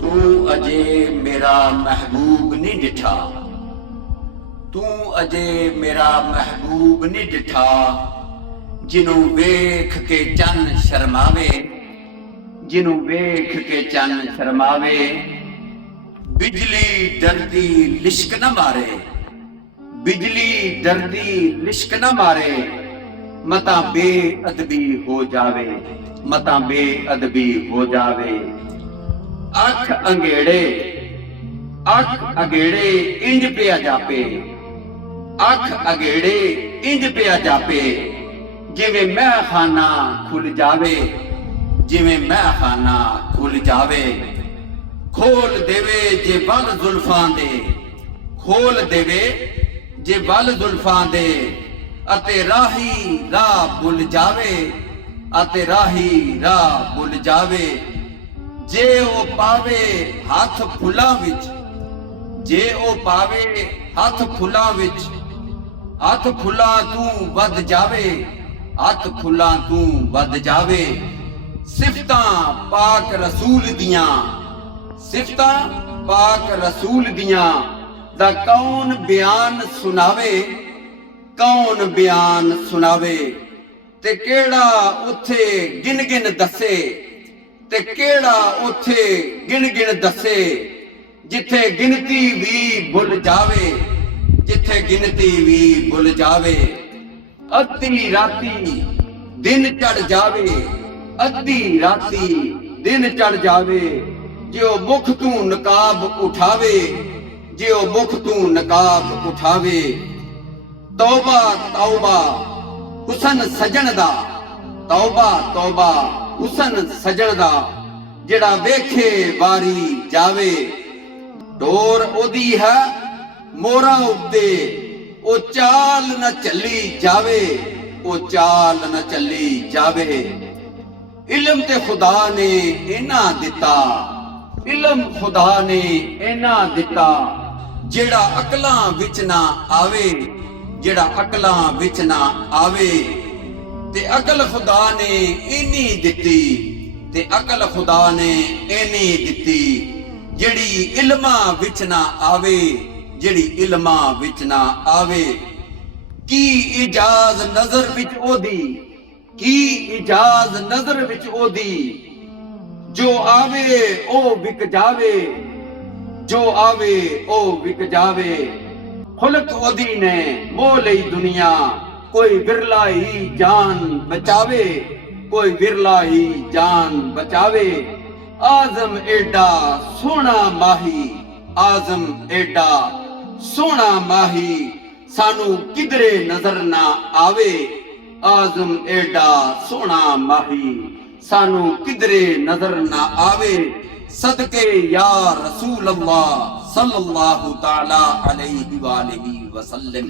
तू अजे मेरा महबूब नहीं डिठा, तू अजे मेरा महबूब नहीं डिठा। जिन्हों वेख के चन शर्मावे, जिन्हों वेख के चन शर्मावे। बिजली डरदी लिश्क न मारे, बिजली डरदी लिश्क न मारे। मता बेअदबी हो जावे, मता बेअदबी हो जावे। अख अंगेड़े, अख अगेड़े इंज पिया जापे, अख अगेड़े इंज पिया जापे। जिवें मैं खाना खुल जावे, जिवें मैं खाना खुल जावे। खोल देवे जे बल जुल्फां दे, खोल देवे जे बल जुल्फां दे। अते राही राह भुल जावे, अते राही राह भुल जावे। जे ओ पावे हथ फुलां विच, जे ओ पावे हथ फुलां विच। हथ फुलां तूं वध जावे, हथ फुलां तूं वध जावे। सिफतां पाक रसूल दियां, सिफतां पाक रसूल दियां। दा कौन बयान सुनावे, कौन बयान सुनावे। ते केड़ा उथे गिन गिन दसे, ते केड़ा उथे गिन गिन दसे। जिथे गिनती भी भुल जावे, जिथे गिनती भी भुल जावे। अद्धी राती दिन चढ़ जावे, अद्धी राती दिन चढ़ जावे। जो मुख तू नकाब उठावे, जो मुख तू नकाब उठावे। तौबा तौबा हुसन सजन दा, तौबा तौबा हुसन सजन दा। जेड़ा वेखे वारी जावे। डोर ओदी है मोरा उत्ते, ओ चाल न चली जावे, ओ चाल न चली जावे। इल्म ते खुदा ने इना दिता, इल्म खुदा ने इना दिता। जेड़ा अकलां विच ना आवे, जेड़ा अकलां विच ना आवे। ते अकल खुदा ने इनी दिती, ते अकल खुदा ने इनी दिती। जेड़ी इल्मां विच ना आवे, जेड़ी इल्मां विच ना आवे। की इजाज नजर विच ओदी, की इजाज नजर विच ओदी। जो आवे ओ विक जावे, जो आवे ओ विक जावे। खुलक ओदी ने मोह लई दुनिया, कोई विरला ही जान बचावे, कोई विरला ही जान बचावे। आजम एडा सोना माही, आजम एडा सोना माही। सानू किधरे नजर ना आवे, आजम एडा सोना माही। सानू किधरे नजर ना आवे। सदके या रसूल अल्लाह सल्लल्लाहु ताला अलैहि वसल्लम।